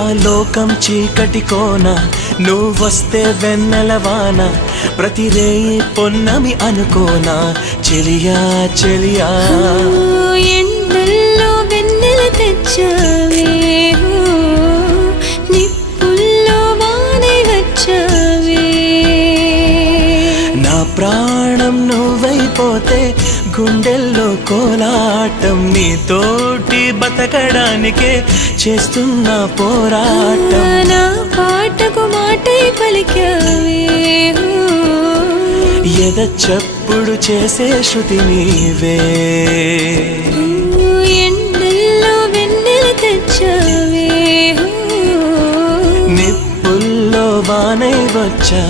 నా లోకం చీకటి కోన నువ్వొస్తే వెన్నెలవాన ప్రతి రేయి పొన్నమి అనుకోనా చెలియా చెలియా ఎండల్లో వెన్నెల తెచ్చావే నిప్పుల్లో వానే వచ్చావే నా ప్రాణం నువ్వైపోతే గుండెల్లో కోలాటం నీతోటి బతకడానికే చేస్తున్న పోరాటం నా పాటకు మాటై పలికావే ఎద చప్పుడు చేసే శృతి నీవే ఎండల్లో వెన్నెల తెచ్చావే నిప్పుల్లో వానై వచ్చా